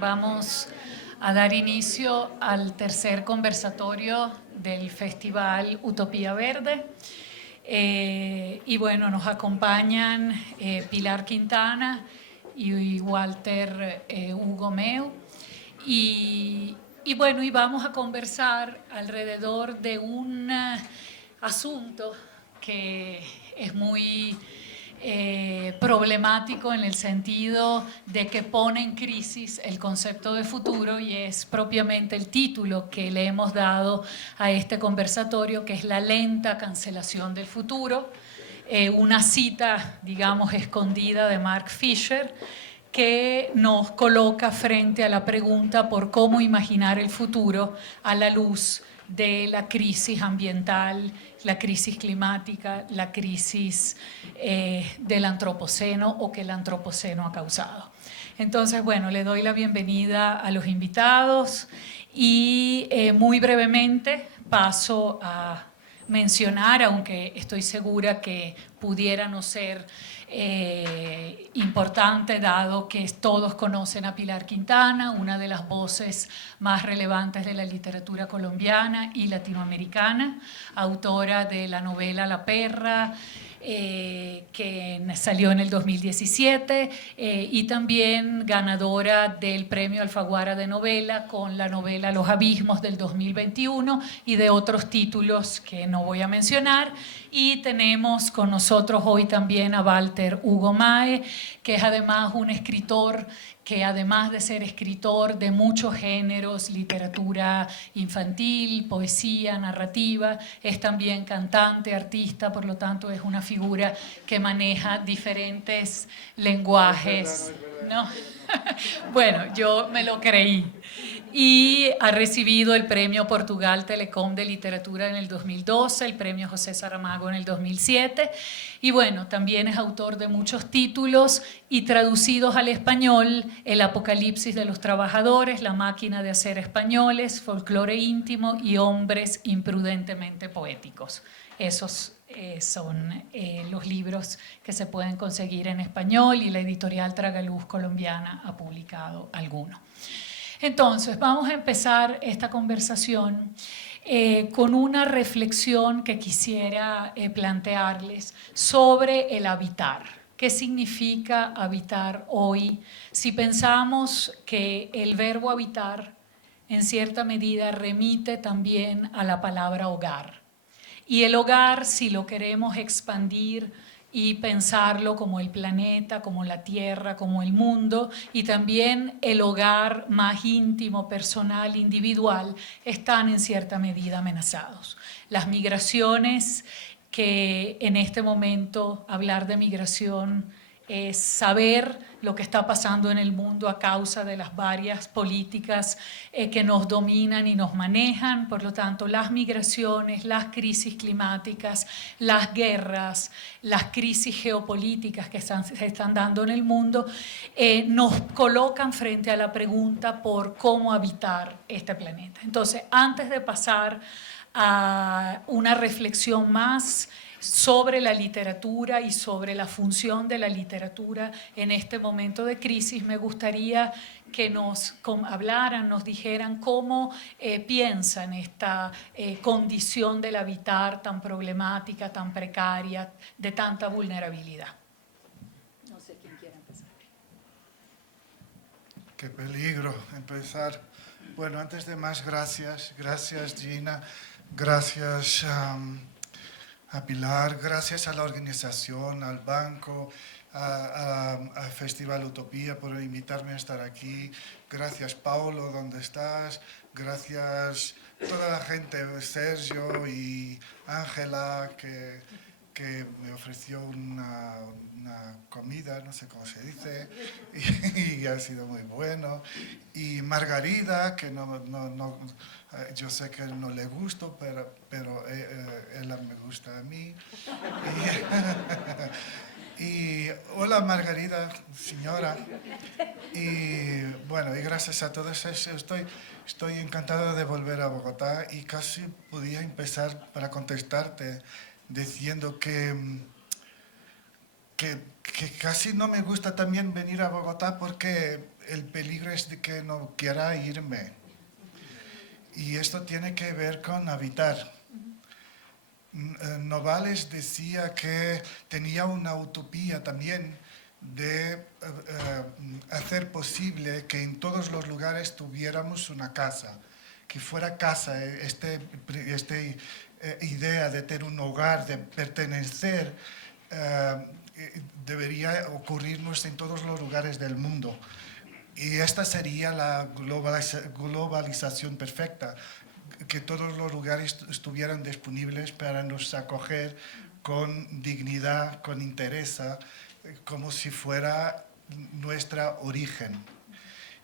Vamos a dar inicio al tercer conversatorio del Festival Utopía Verde. Y bueno, nos acompañan Pilar Quintana y Walter Hugo Meu. Y bueno, y vamos a conversar alrededor de un asunto que es muy problemático en el sentido de que pone en crisis el concepto de futuro, y es propiamente el título que le hemos dado a este conversatorio, que es la lenta cancelación del futuro, una cita, digamos, escondida de Mark Fisher, que nos coloca frente a la pregunta por cómo imaginar el futuro a la luz de la crisis ambiental, la crisis climática, la crisis del antropoceno o que el antropoceno ha causado. Entonces, bueno, le doy la bienvenida a los invitados y muy brevemente paso a mencionar, aunque estoy segura que pudiera no ser importante, dado que todos conocen a Pilar Quintana, una de las voces más relevantes de la literatura colombiana y latinoamericana, autora de la novela La Perra, que salió en el 2017, y también ganadora del Premio Alfaguara de Novela con la novela Los Abismos del 2021 y de otros títulos que no voy a mencionar. Y tenemos con nosotros hoy también a Walter Hugo Mae, que es además un escritor que, además de ser escritor de muchos géneros, literatura infantil, poesía, narrativa, es también cantante, artista, por lo tanto es una figura que maneja diferentes lenguajes. ¿No? Bueno, yo me lo creí. Y ha recibido el Premio Portugal Telecom de Literatura en el 2012, el Premio José Saramago en el 2007, y bueno, también es autor de muchos títulos y traducidos al español: El Apocalipsis de los Trabajadores, La Máquina de Hacer Españoles, Folclore Íntimo y Hombres Imprudentemente Poéticos. Esos son los libros que se pueden conseguir en español, y la editorial Tragaluz colombiana ha publicado alguno. Entonces, vamos a empezar esta conversación con una reflexión que quisiera plantearles sobre el habitar. ¿Qué significa habitar hoy? Si pensamos que el verbo habitar en cierta medida remite también a la palabra hogar. Y el hogar, si lo queremos expandir y pensarlo como el planeta, como la tierra, como el mundo, y también el hogar más íntimo, personal, individual, están en cierta medida amenazados. Las migraciones, que en este momento hablar de migración es saber lo que está pasando en el mundo a causa de las varias políticas que nos dominan y nos manejan. Por lo tanto, las migraciones, las crisis climáticas, las guerras, las crisis geopolíticas que se están dando en el mundo, nos colocan frente a la pregunta por cómo habitar este planeta. Entonces, antes de pasar a una reflexión más sobre la literatura y sobre la función de la literatura en este momento de crisis, me gustaría que nos hablaran, nos dijeran cómo piensan esta condición del habitar tan problemática, tan precaria, de tanta vulnerabilidad. No sé quién quiere empezar. Qué peligro empezar. Bueno, antes de más, gracias Gina, gracias a Pilar, gracias a la organización, al banco, a Festival Utopía por invitarme a estar aquí. Gracias Paulo, ¿dónde estás? Gracias toda la gente, Sergio y Ángela, que me ofreció una comida, no sé cómo se dice, y ha sido muy bueno. Y Margarida, que yo sé que no le gusto, pero ella me gusta a mí. Y hola Margarida, señora. Y bueno, y gracias a todos eso, estoy encantado de volver a Bogotá, y casi podía empezar para contestarte diciendo que casi no me gusta también venir a Bogotá porque el peligro es de que no quiera irme. Y esto tiene que ver con habitar. Novales decía que tenía una utopía también de hacer posible que en todos los lugares tuviéramos una casa, que fuera casa, esta idea de tener un hogar, de pertenecer, debería ocurrirnos en todos los lugares del mundo. Y esta sería la globalización perfecta, que todos los lugares estuvieran disponibles para nos acoger con dignidad, con interés, como si fuera nuestra origen.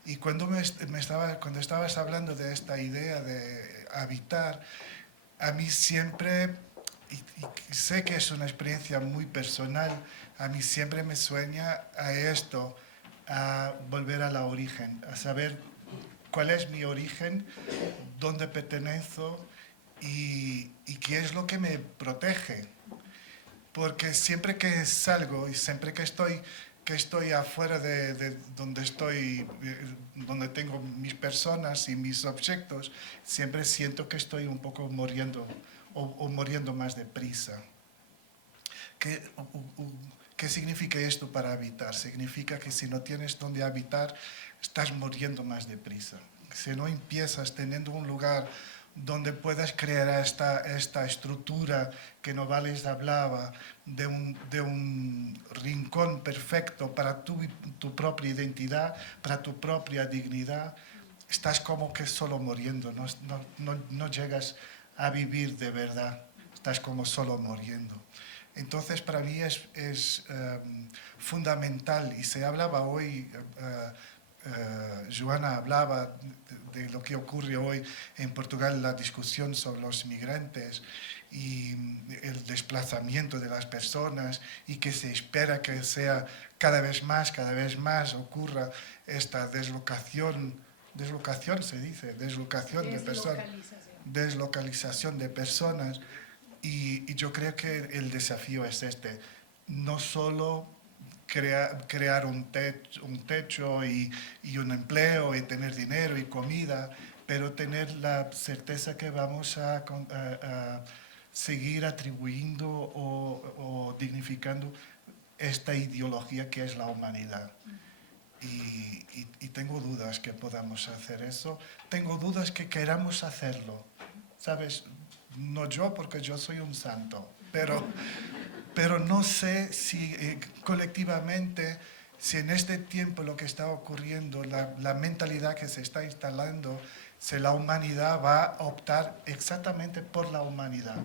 Y cuando estabas hablando de esta idea de habitar, a mí siempre, y sé que es una experiencia muy personal, a mí siempre me sueña a esto, a volver a la origen, a saber cuál es mi origen, dónde pertenezco y qué es lo que me protege. Porque siempre que salgo y siempre que estoy afuera de donde estoy, donde tengo mis personas y mis objetos, siempre siento que estoy un poco muriendo o muriendo más deprisa. ¿Qué significa esto para habitar? Significa que si no tienes donde habitar, estás muriendo más deprisa. Si no empiezas teniendo un lugar donde puedas crear esta estructura que Novales hablaba, de un rincón perfecto para tu propia identidad, para tu propia dignidad, estás como que solo muriendo, no llegas a vivir de verdad, estás como solo muriendo. Entonces, para mí es fundamental, y se hablaba hoy, Joana hablaba de lo que ocurre hoy en Portugal, la discusión sobre los migrantes y el desplazamiento de las personas, y que se espera que sea cada vez más ocurra esta deslocalización de personas, deslocalización de personas. Y yo creo que el desafío es este, no solo crear un techo y un empleo y tener dinero y comida, pero tener la certeza que vamos a seguir atribuyendo o dignificando esta ideología que es la humanidad. Y tengo dudas que podamos hacer eso, tengo dudas que queramos hacerlo, ¿sabes? No yo, porque yo soy un santo, pero no sé si colectivamente, si en este tiempo lo que está ocurriendo, la mentalidad que se está instalando, si la humanidad va a optar exactamente por la humanidad.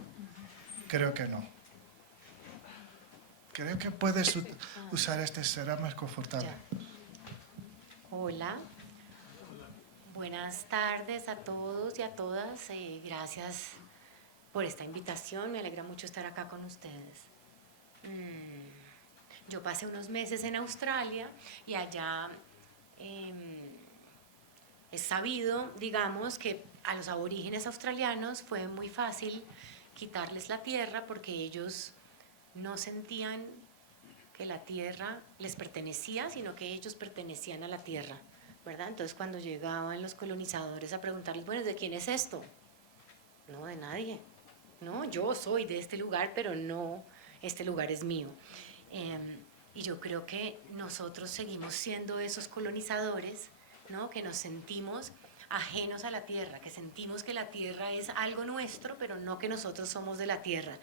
Creo que no. Creo que puedes usar será más confortable. Hola. Buenas tardes a todos y a todas. Gracias por esta invitación, me alegra mucho estar acá con ustedes. Yo pasé unos meses en Australia y allá es sabido, digamos, que a los aborígenes australianos fue muy fácil quitarles la tierra porque ellos no sentían que la tierra les pertenecía, sino que ellos pertenecían a la tierra, ¿verdad? Entonces cuando llegaban los colonizadores a preguntarles, bueno, ¿de quién es esto? No, de nadie. No, yo soy de este lugar, pero no, este lugar es mío. Y yo creo que nosotros seguimos siendo esos colonizadores, ¿no? Que nos sentimos ajenos a la tierra, que sentimos que la tierra es algo nuestro, pero no que nosotros somos de la tierra.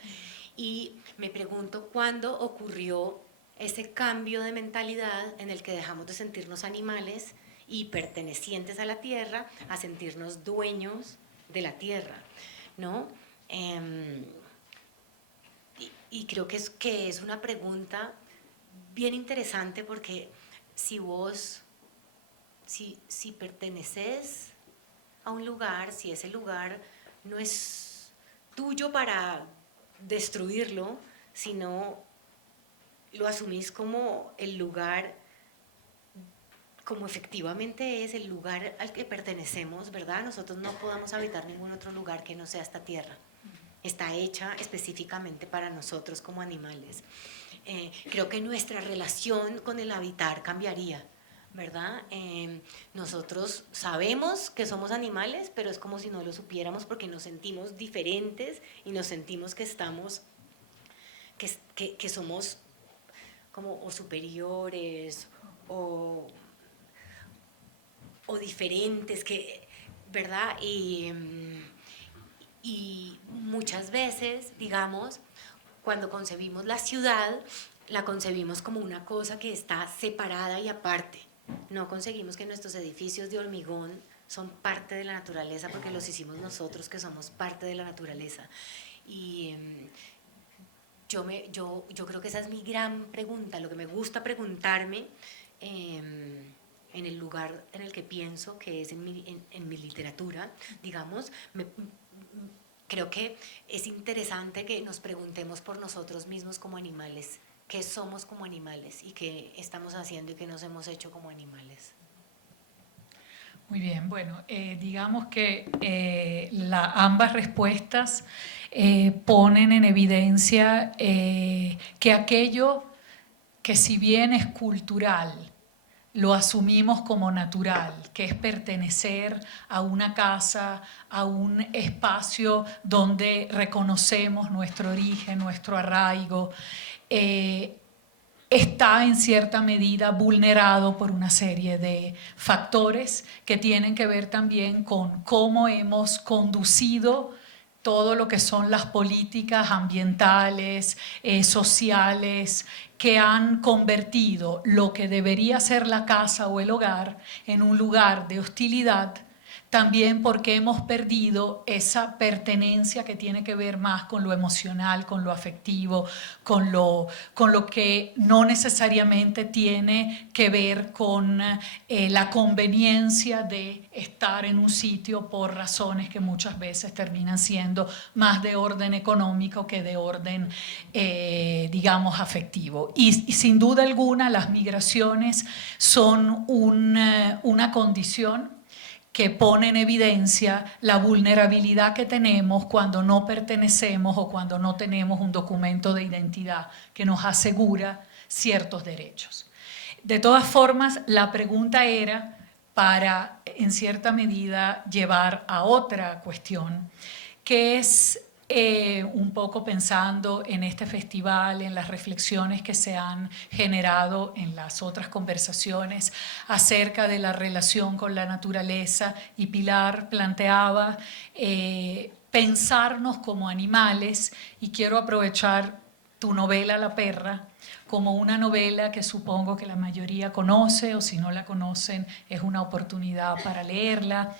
Y me pregunto cuándo ocurrió ese cambio de mentalidad en el que dejamos de sentirnos animales y pertenecientes a la tierra a sentirnos dueños de la tierra, ¿no? Y creo que es una pregunta bien interesante porque si perteneces a un lugar, si ese lugar no es tuyo para destruirlo, sino lo asumís como el lugar, como efectivamente es el lugar al que pertenecemos, ¿verdad? Nosotros no podemos habitar ningún otro lugar que no sea esta tierra. Está hecha específicamente para nosotros como animales. Creo que nuestra relación con el habitar cambiaría, ¿verdad? Nosotros sabemos que somos animales, pero es como si no lo supiéramos porque nos sentimos diferentes y nos sentimos que estamos, que somos como o superiores o diferentes, ¿verdad? Y muchas veces, digamos, cuando concebimos la ciudad, la concebimos como una cosa que está separada y aparte. No conseguimos que nuestros edificios de hormigón son parte de la naturaleza porque los hicimos nosotros, que somos parte de la naturaleza. Y yo creo que esa es mi gran pregunta, lo que me gusta preguntarme en el lugar en el que pienso, que es en mi literatura, digamos, creo que es interesante que nos preguntemos por nosotros mismos como animales, qué somos como animales y qué estamos haciendo y qué nos hemos hecho como animales. Muy bien, bueno, digamos que ambas respuestas ponen en evidencia que aquello que si bien es cultural, lo asumimos como natural, que es pertenecer a una casa, a un espacio donde reconocemos nuestro origen, nuestro arraigo, está en cierta medida vulnerado por una serie de factores que tienen que ver también con cómo hemos conducido todo lo que son las políticas ambientales, sociales, que han convertido lo que debería ser la casa o el hogar en un lugar de hostilidad, también porque hemos perdido esa pertenencia que tiene que ver más con lo emocional, con lo afectivo, con lo que no necesariamente tiene que ver con la conveniencia de estar en un sitio por razones que muchas veces terminan siendo más de orden económico que de orden, digamos, afectivo. Y sin duda alguna las migraciones son una condición que pone en evidencia la vulnerabilidad que tenemos cuando no pertenecemos o cuando no tenemos un documento de identidad que nos asegura ciertos derechos. De todas formas, la pregunta era para, en cierta medida, llevar a otra cuestión, que es un poco pensando en este festival, en las reflexiones que se han generado en las otras conversaciones acerca de la relación con la naturaleza, y Pilar planteaba pensarnos como animales, y quiero aprovechar tu novela La Perra como una novela que supongo que la mayoría conoce, o si no la conocen es una oportunidad para leerla.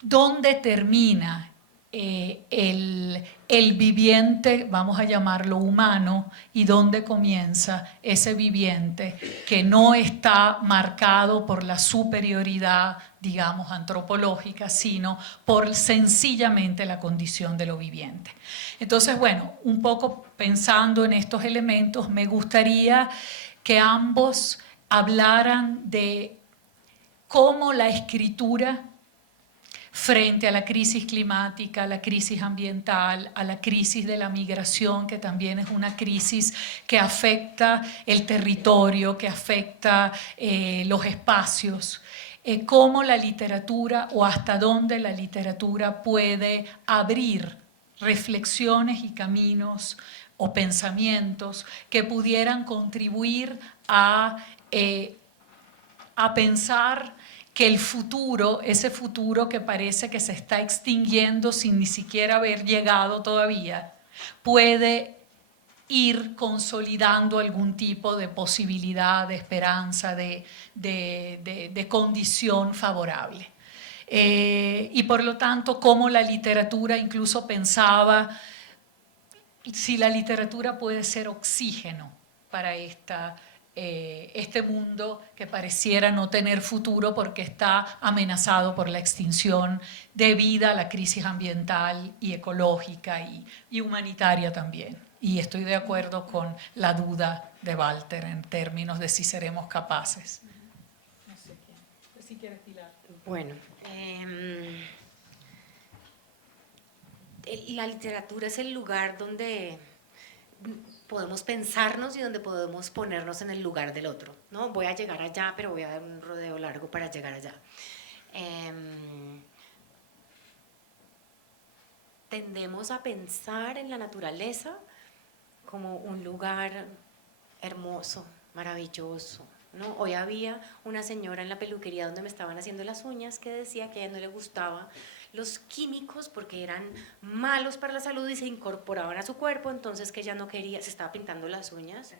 ¿Dónde termina el viviente, vamos a llamarlo humano, y dónde comienza ese viviente que no está marcado por la superioridad, digamos, antropológica, sino por sencillamente la condición de lo viviente? Entonces, bueno, un poco pensando en estos elementos, me gustaría que ambos hablaran de cómo la escritura, frente a la crisis climática, a la crisis ambiental, a la crisis de la migración, que también es una crisis que afecta el territorio, que afecta los espacios, cómo la literatura o hasta dónde la literatura puede abrir reflexiones y caminos o pensamientos que pudieran contribuir a pensar que el futuro, ese futuro que parece que se está extinguiendo sin ni siquiera haber llegado todavía, puede ir consolidando algún tipo de posibilidad, de esperanza, de condición favorable. Y por lo tanto, cómo la literatura incluso pensaba si la literatura puede ser oxígeno para este mundo que pareciera no tener futuro porque está amenazado por la extinción debido a la crisis ambiental y ecológica y humanitaria también. Y estoy de acuerdo con la duda de Walter en términos de si seremos capaces. No sé quién. Si quieres, Pilar. Bueno, la literatura es el lugar donde podemos pensarnos y donde podemos ponernos en el lugar del otro, ¿no? Voy a llegar allá, pero voy a dar un rodeo largo para llegar allá. Tendemos a pensar en la naturaleza como un lugar hermoso, maravilloso, ¿no? Hoy había una señora en la peluquería donde me estaban haciendo las uñas que decía que a ella no le gustaba los químicos porque eran malos para la salud y se incorporaban a su cuerpo, entonces que ella no quería, se estaba pintando las uñas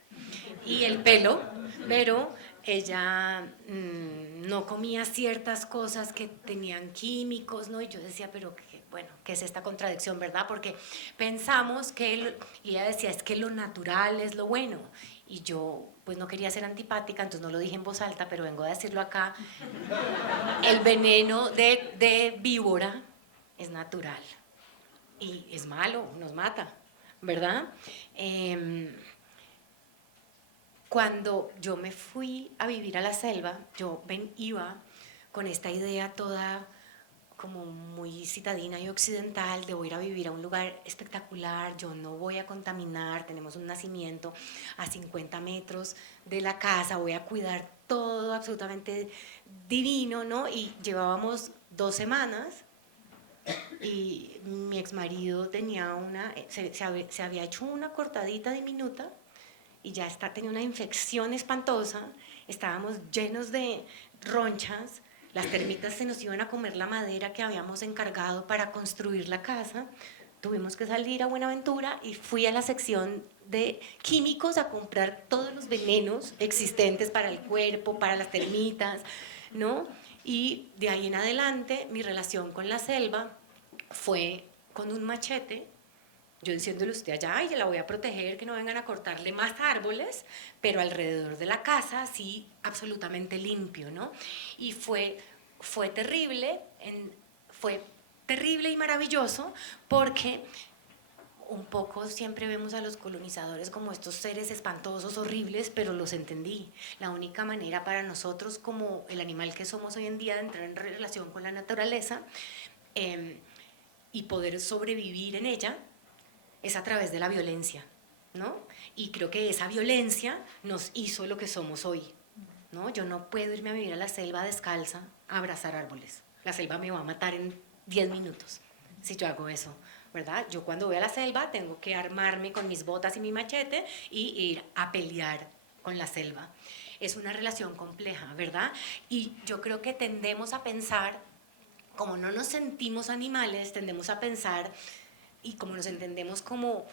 y el pelo, pero ella no comía ciertas cosas que tenían químicos, ¿no? Y yo decía, pero bueno, ¿qué es esta contradicción, verdad? Porque pensamos que, y ella decía, es que lo natural es lo bueno, y yo pues no quería ser antipática, entonces no lo dije en voz alta, pero vengo a decirlo acá, el veneno de víbora es natural y es malo, nos mata, ¿verdad? Cuando yo me fui a vivir a la selva, yo iba con esta idea toda como muy citadina y occidental de voy a ir a vivir a un lugar espectacular, yo no voy a contaminar, tenemos un nacimiento a 50 metros de la casa, voy a cuidar todo absolutamente divino, ¿no? Y llevábamos 2 semanas y mi exmarido tenía se había hecho una cortadita diminuta y ya tenía una infección espantosa, estábamos llenos de ronchas, las termitas se nos iban a comer la madera que habíamos encargado para construir la casa, tuvimos que salir a Buenaventura y fui a la sección de químicos a comprar todos los venenos existentes para el cuerpo, para las termitas, ¿no? Y de ahí en adelante mi relación con la selva fue con un machete, yo diciéndole usted allá, y la voy a proteger, que no vengan a cortarle más árboles, pero alrededor de la casa sí, absolutamente limpio, ¿no? Y fue terrible, fue terrible y maravilloso, porque un poco siempre vemos a los colonizadores como estos seres espantosos, horribles, pero los entendí. La única manera para nosotros, como el animal que somos hoy en día, de entrar en relación con la naturaleza y poder sobrevivir en ella, es a través de la violencia, ¿no? Y creo que esa violencia nos hizo lo que somos hoy, ¿no? Yo no puedo irme a vivir a la selva descalza a abrazar árboles. La selva me va a matar en 10 minutos si yo hago eso, ¿verdad? Yo cuando voy a la selva tengo que armarme con mis botas y mi machete y ir a pelear con la selva. Es una relación compleja, ¿verdad? Y yo creo que tendemos a pensar, como no nos sentimos animales, tendemos a pensar, y como nos entendemos como,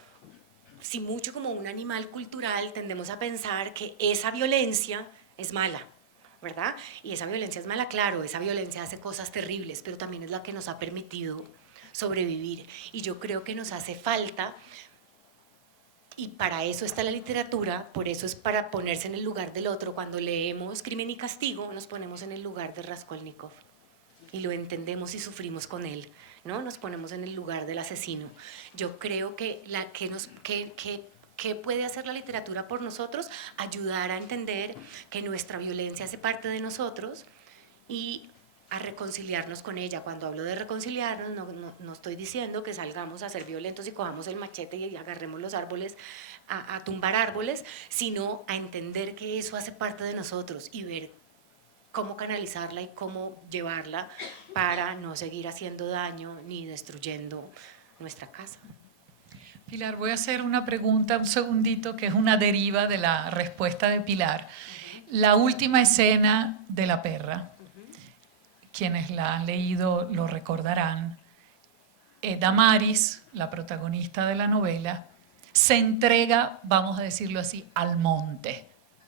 si mucho como un animal cultural, tendemos a pensar que esa violencia es mala, ¿verdad? Y esa violencia es mala, claro, esa violencia hace cosas terribles, pero también es la que nos ha permitido sobrevivir. Y yo creo que nos hace falta, y para eso está la literatura, por eso es para ponerse en el lugar del otro. Cuando leemos Crimen y Castigo, nos ponemos en el lugar de Raskolnikov y lo entendemos y sufrimos con él, ¿no? Nos ponemos en el lugar del asesino. Yo creo que ¿qué puede hacer la literatura por nosotros? Ayudar a entender que nuestra violencia hace parte de nosotros y a reconciliarnos con ella. Cuando hablo de reconciliarnos, no estoy diciendo que salgamos a ser violentos y cojamos el machete y agarremos los árboles a tumbar árboles, sino a entender que eso hace parte de nosotros y ver cómo canalizarla y cómo llevarla para no seguir haciendo daño ni destruyendo nuestra casa. Pilar, voy a hacer una pregunta, un segundito, que es una deriva de la respuesta de Pilar. La última escena de La perra, quienes la han leído lo recordarán, Damaris, la protagonista de la novela, se entrega, vamos a decirlo así, al monte,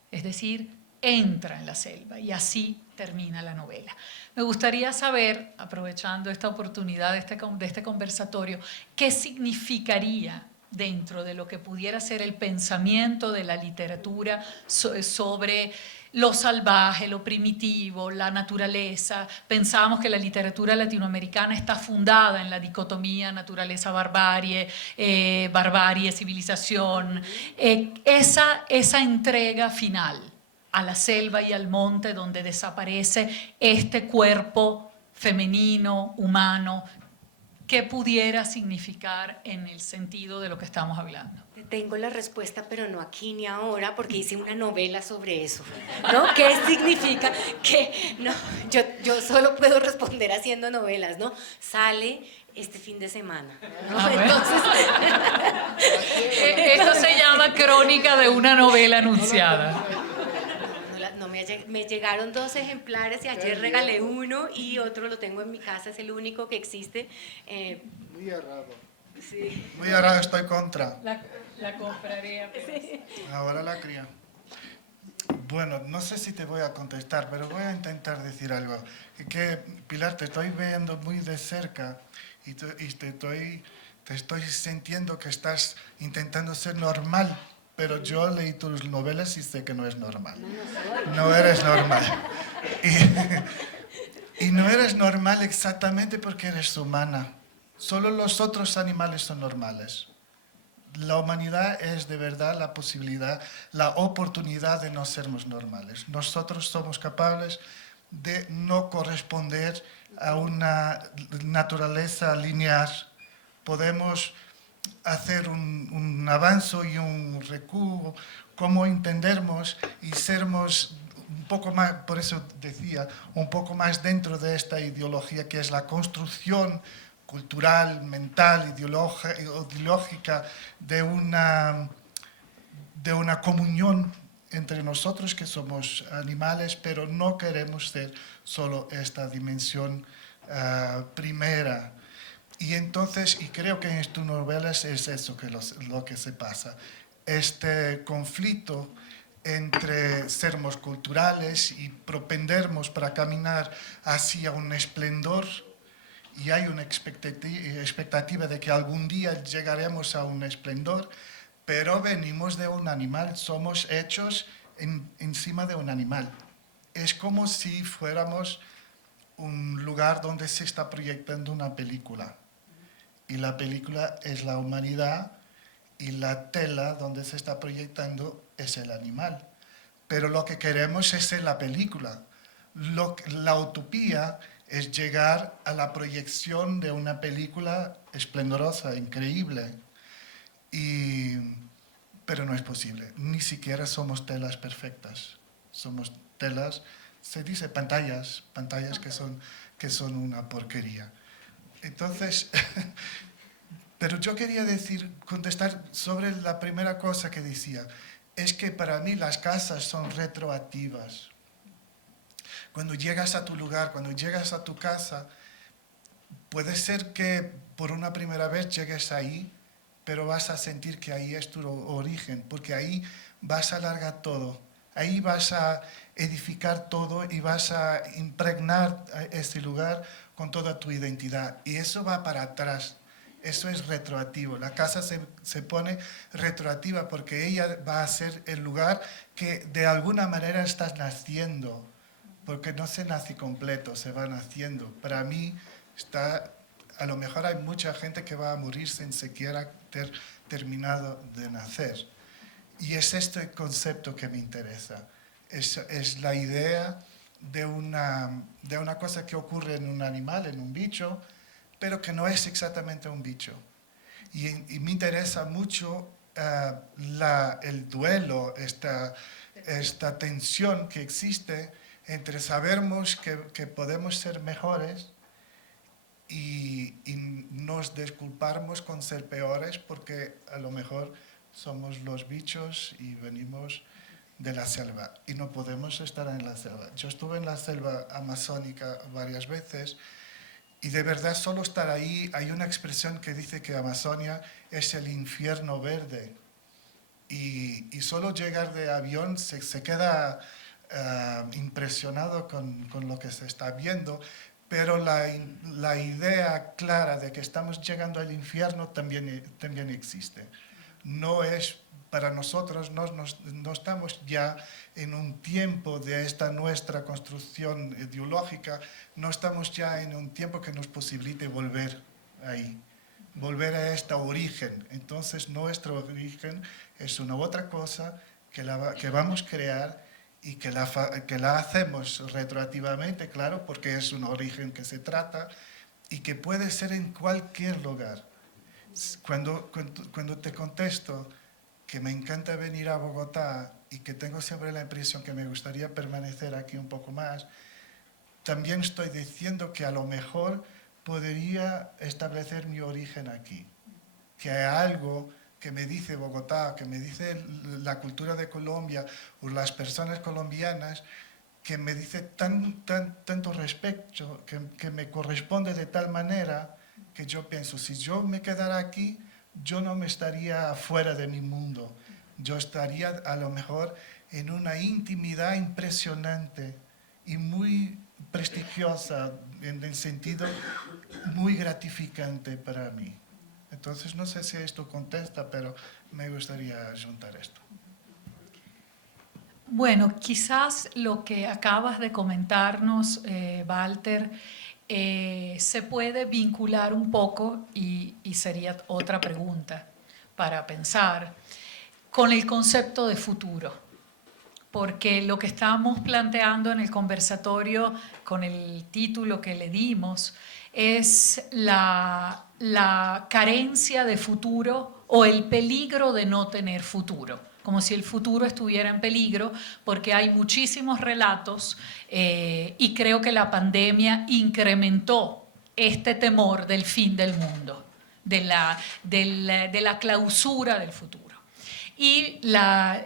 es decir, entra en la selva y así termina la novela. Me gustaría saber, aprovechando esta oportunidad de este conversatorio, qué significaría dentro de lo que pudiera ser el pensamiento de la literatura sobre lo salvaje, lo primitivo, la naturaleza. Pensábamos que la literatura latinoamericana está fundada en la dicotomía naturaleza-barbarie, barbarie-civilización. Esa entrega final a la selva y al monte donde desaparece este cuerpo femenino, humano, ¿qué pudiera significar en el sentido de lo que estamos hablando? Tengo la respuesta, pero no aquí ni ahora, porque hice una novela sobre eso, ¿no? ¿Qué significa? Que no, yo solo puedo responder haciendo novelas, ¿no? Sale este fin de semana, ¿no? Ah, bueno. Entonces, Esto se llama crónica de una novela anunciada. me llegaron 2 ejemplares y ayer regalé uno y otro lo tengo en mi casa, es el único que existe. Muy errado. Sí. Muy errado, estoy contra. La compraré. Sí. Ahora la cría. Bueno, no sé si te voy a contestar, pero voy a intentar decir algo. Que, Pilar, te estoy viendo muy de cerca y te estoy sintiendo que estás intentando ser normal, pero yo leí tus novelas y sé que no es normal. No eres normal. Y no eres normal exactamente porque eres humana. Solo los otros animales son normales. La humanidad es de verdad la posibilidad, la oportunidad de no sermos normales. Nosotros somos capaces de no corresponder a una naturaleza lineal. Podemos hacer un avance y un recuo, cómo entendernos y sermos un poco más, por eso decía, un poco más dentro de esta ideología que es la construcción cultural, mental, ideológica de una comunión entre nosotros que somos animales, pero no queremos ser solo esta dimensión primera. Y entonces, y creo que en tus novelas es eso lo que se pasa, este conflicto entre sermos culturales y propendernos para caminar hacia un esplendor, y hay una expectativa de que algún día llegaremos a un esplendor, pero venimos de un animal, somos hechos encima de un animal. Es como si fuéramos un lugar donde se está proyectando una película. Y la película es la humanidad y la tela donde se está proyectando es el animal. Pero lo que queremos es en la película. La utopía es llegar a la proyección de una película esplendorosa, increíble. Pero no es posible. Ni siquiera somos telas perfectas. Somos telas, se dice pantallas que son una porquería. Entonces, pero yo quería contestar sobre la primera cosa que decía. Es que para mí las casas son retroactivas. Cuando llegas a tu lugar, cuando llegas a tu casa, puede ser que por una primera vez llegues ahí, pero vas a sentir que ahí es tu origen, porque ahí vas a alargar todo, ahí vas a edificar todo y vas a impregnar ese lugar con toda tu identidad. Y eso va para atrás, eso es retroactivo. La casa se pone retroactiva porque ella va a ser el lugar que de alguna manera estás naciendo. Porque no se nace completo, se va naciendo. Para mí, a lo mejor hay mucha gente que va a morir sin siquiera ter terminado de nacer. Y es este concepto que me interesa. Es la idea de una cosa que ocurre en un animal, en un bicho, pero que no es exactamente un bicho. Y me interesa mucho el duelo, esta tensión que existe entre sabermos que podemos ser mejores y nos disculparmos con ser peores porque a lo mejor somos los bichos y venimos de la selva y no podemos estar en la selva. Yo estuve en la selva amazónica varias veces y de verdad solo estar ahí, hay una expresión que dice que Amazonia es el infierno verde y solo llegar de avión se queda impresionado con lo que se está viendo, pero la idea clara de que estamos llegando al infierno también existe. No es para nosotros, no estamos ya en un tiempo de esta nuestra construcción ideológica, no estamos ya en un tiempo que nos posibilite volver ahí, volver a este origen. Entonces nuestro origen es una otra cosa que vamos a crear y que la hacemos retroactivamente, claro, porque es un origen que se trata, y que puede ser en cualquier lugar. Cuando te contesto que me encanta venir a Bogotá y que tengo siempre la impresión que me gustaría permanecer aquí un poco más, también estoy diciendo que a lo mejor podría establecer mi origen aquí, que hay algo que me dice Bogotá, que me dice la cultura de Colombia o las personas colombianas, que me dice tanto respeto, que me corresponde de tal manera que yo pienso, si yo me quedara aquí, yo no me estaría fuera de mi mundo, yo estaría a lo mejor en una intimidad impresionante y muy prestigiosa, en el sentido muy gratificante para mí. Entonces, no sé si esto contesta, pero me gustaría juntar esto. Bueno, quizás lo que acabas de comentarnos, Walter, se puede vincular un poco, y sería otra pregunta para pensar, con el concepto de futuro. Porque lo que estamos planteando en el conversatorio, con el título que le dimos, es la carencia de futuro o el peligro de no tener futuro, como si el futuro estuviera en peligro, porque hay muchísimos relatos y creo que la pandemia incrementó este temor del fin del mundo, de la clausura del futuro. Y la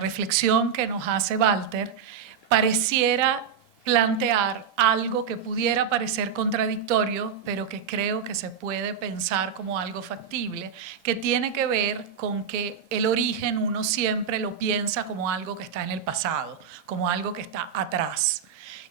reflexión que nos hace Walter pareciera plantear algo que pudiera parecer contradictorio, pero que creo que se puede pensar como algo factible, que tiene que ver con que el origen uno siempre lo piensa como algo que está en el pasado, como algo que está atrás.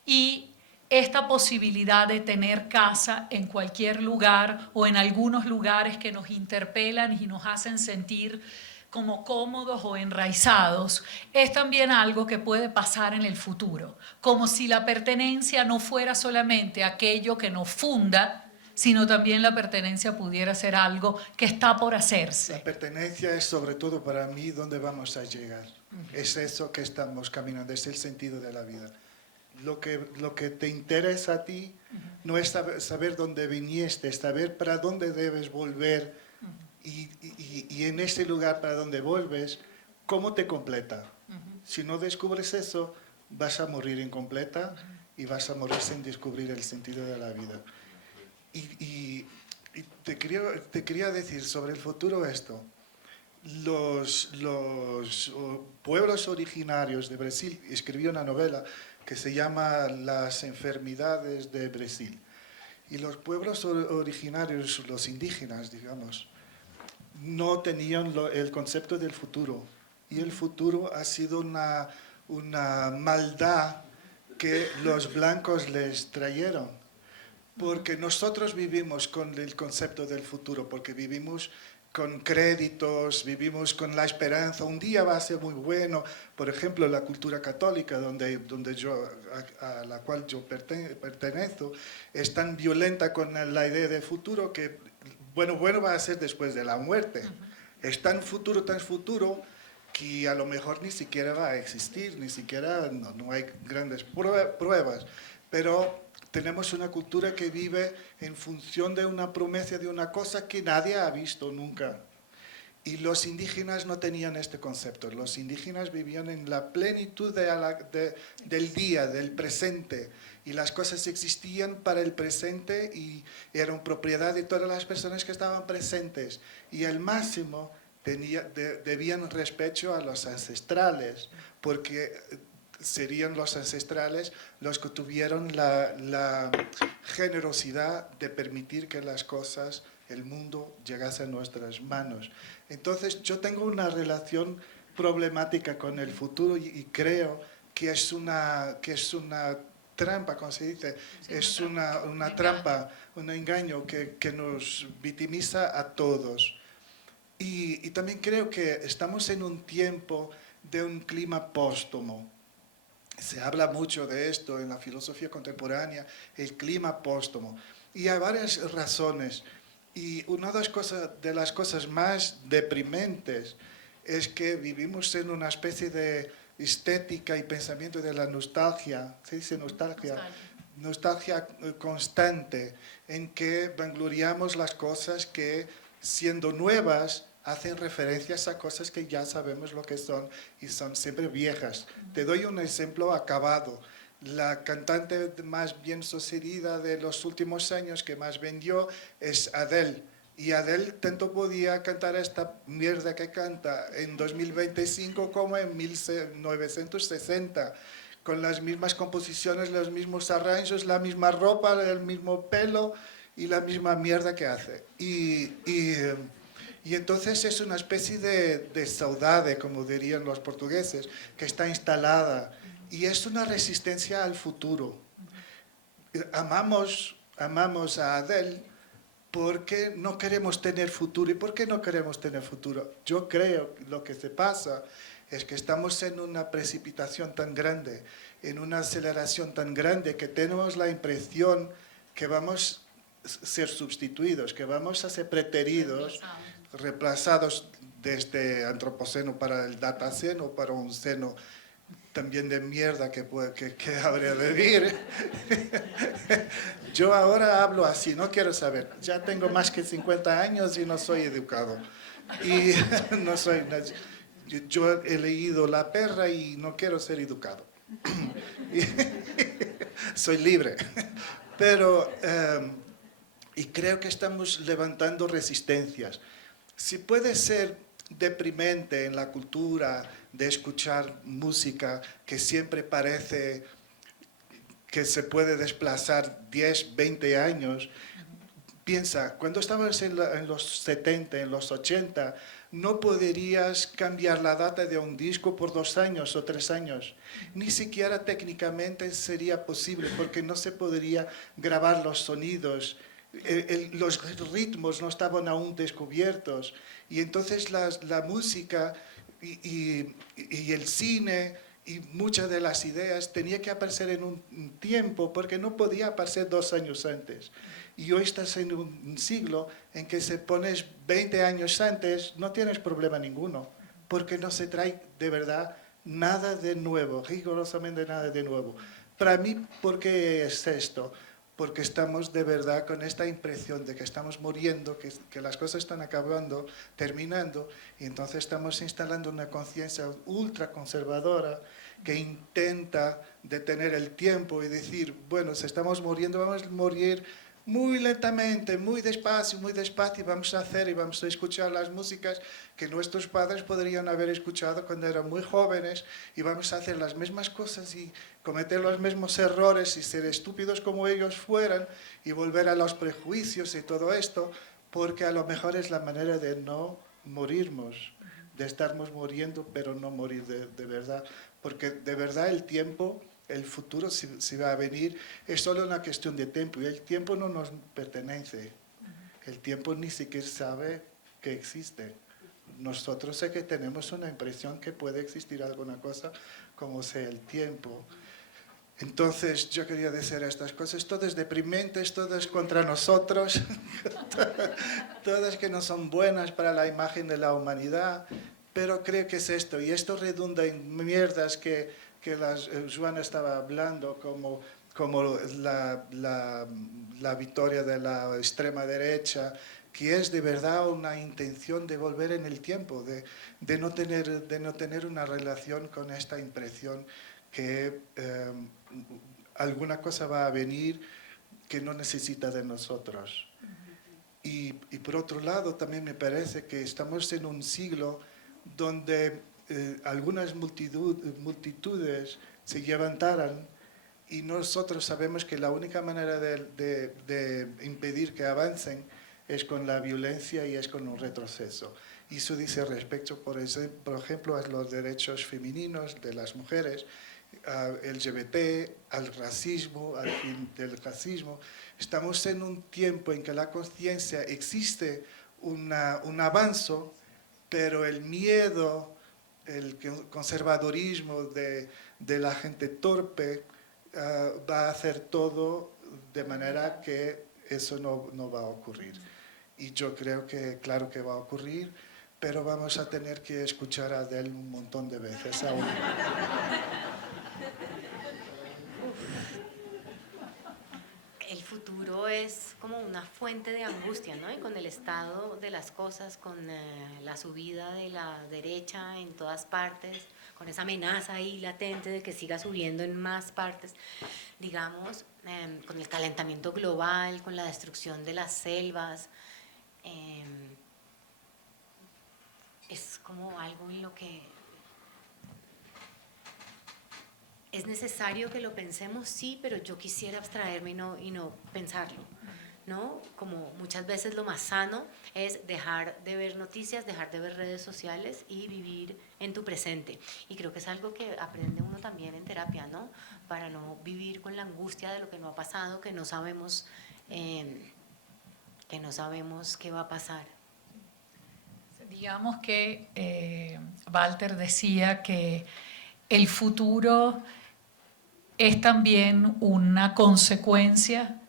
Y esta posibilidad de tener casa en cualquier lugar o en algunos lugares que nos interpelan y nos hacen sentir como cómodos o enraizados, es también algo que puede pasar en el futuro, como si la pertenencia no fuera solamente aquello que nos funda, sino también la pertenencia pudiera ser algo que está por hacerse. La pertenencia es sobre todo para mí dónde vamos a llegar. Es eso que estamos caminando, es el sentido de la vida. Lo que te interesa a ti no es saber dónde viniste, es saber para dónde debes volver. Y en ese lugar para donde vuelves, ¿cómo te completa? Si no descubres eso, vas a morir incompleta y vas a morir sin descubrir el sentido de la vida. Y te quería decir sobre el futuro esto. Los pueblos originarios de Brasil, escribí una novela que se llama Las enfermedades de Brasil. Y los pueblos originarios, los indígenas, digamos, no tenían el concepto del futuro. Y el futuro ha sido una maldad que los blancos les trajeron. Porque nosotros vivimos con el concepto del futuro, porque vivimos con créditos, vivimos con la esperanza, un día va a ser muy bueno. Por ejemplo, la cultura católica, a la cual yo pertenezco, es tan violenta con la idea de futuro que bueno va a ser después de la muerte. Es tan futuro, que a lo mejor ni siquiera va a existir, ni siquiera, no hay grandes pruebas. Pero tenemos una cultura que vive en función de una promesa de una cosa que nadie ha visto nunca. Y los indígenas no tenían este concepto. Los indígenas vivían en la plenitud del día, del presente. Y las cosas existían para el presente y eran propiedad de todas las personas que estaban presentes. Y al máximo debían respeto a los ancestrales, porque serían los ancestrales los que tuvieron la generosidad de permitir que las cosas, el mundo, llegase a nuestras manos. Entonces yo tengo una relación problemática con el futuro y creo que es una trampa, ¿cómo se dice? Es una trampa, un engaño que nos victimiza a todos. Y también creo que estamos en un tiempo de un clima póstumo. Se habla mucho de esto en la filosofía contemporánea, el clima póstumo. Y hay varias razones. Y una de las cosas más deprimentes es que vivimos en una especie de estética y pensamiento de la nostalgia, ¿se dice nostalgia? nostalgia constante en que vangloriamos las cosas que, siendo nuevas, hacen referencias a cosas que ya sabemos lo que son y son siempre viejas. Te doy un ejemplo acabado. La cantante más bien sucedida de los últimos años que más vendió es Adele. Y Adele tanto podía cantar esta mierda que canta en 2025 como en 1960, con las mismas composiciones, los mismos arreglos, la misma ropa, el mismo pelo y la misma mierda que hace. Y entonces es una especie de saudade, como dirían los portugueses, que está instalada. Y es una resistencia al futuro. Amamos a Adele porque no queremos tener futuro. ¿Y por qué no queremos tener futuro? Yo creo que lo que se pasa es que estamos en una precipitación tan grande, en una aceleración tan grande, que tenemos la impresión que vamos a ser sustituidos, que vamos a ser preteridos, reemplazados desde antropoceno para el dataceno, para un seno también de mierda que habría de vivir. Yo ahora hablo así, no quiero saber. Ya tengo más que 50 años y no soy educado. Y yo he leído La perra y no quiero ser educado. Soy libre. Pero, y creo que estamos levantando resistencias. Si puede ser deprimente en la cultura de escuchar música que siempre parece que se puede desplazar 10, 20 años, piensa, cuando estabas en los 70, en los 80, no podrías cambiar la data de un disco por 2 años o 3 años. Ni siquiera técnicamente sería posible, porque no se podría grabar los sonidos, los ritmos no estaban aún descubiertos. Y entonces la música y el cine y muchas de las ideas tenía que aparecer en un tiempo, porque no podía aparecer 2 años antes. Y hoy estás en un siglo en que si pones 20 años antes, no tienes problema ninguno, porque no se trae de verdad nada de nuevo, rigurosamente nada de nuevo. Para mí, ¿por qué es esto? Porque estamos de verdad con esta impresión de que estamos muriendo, que las cosas están acabando, terminando, y entonces estamos instalando una conciencia ultra conservadora que intenta detener el tiempo y decir, bueno, si estamos muriendo, vamos a morir muy lentamente, muy despacio, y vamos a hacer y vamos a escuchar las músicas que nuestros padres podrían haber escuchado cuando eran muy jóvenes, y vamos a hacer las mismas cosas y cometer los mismos errores y ser estúpidos como ellos fueran y volver a los prejuicios y todo esto, porque a lo mejor es la manera de no morirnos, de estarnos muriendo pero no morir de verdad, porque de verdad el tiempo, el futuro si va a venir, es solo una cuestión de tiempo, y el tiempo no nos pertenece. El tiempo ni siquiera sabe que existe. Nosotros sé que tenemos una impresión que puede existir alguna cosa como sea el tiempo. Entonces yo quería decir estas cosas, todas deprimentes, todas contra nosotros, todas que no son buenas para la imagen de la humanidad, pero creo que es esto, y esto redunda en mierdas que Joana estaba hablando, como la victoria de la extrema derecha, que es de verdad una intención de volver en el tiempo, de no tener una relación con esta impresión que alguna cosa va a venir que no necesita de nosotros. Y por otro lado, también me parece que estamos en un siglo donde algunas multitudes se levantaran, y nosotros sabemos que la única manera de impedir que avancen es con la violencia y es con un retroceso. Y eso dice respecto, por ejemplo, a los derechos femeninos de las mujeres, LGBT, al racismo, al fin del racismo. Estamos en un tiempo en que la conciencia existe un avance, pero el miedo, el conservadorismo de la gente torpe va a hacer todo de manera que eso no va a ocurrir. Y yo creo que, claro que va a ocurrir, pero vamos a tener que escuchar a Adele un montón de veces aún. futuro es como una fuente de angustia, ¿no? Y con el estado de las cosas, con la subida de la derecha en todas partes, con esa amenaza ahí latente de que siga subiendo en más partes, digamos, con el calentamiento global, con la destrucción de las selvas, es como algo en lo que es necesario que lo pensemos, sí, pero yo quisiera abstraerme y no pensarlo, ¿no? Como muchas veces lo más sano es dejar de ver noticias, dejar de ver redes sociales y vivir en tu presente. Y creo que es algo que aprende uno también en terapia, ¿no? Para no vivir con la angustia de lo que no ha pasado, que no sabemos qué va a pasar. Digamos que Walter decía que el futuro es también una consecuencia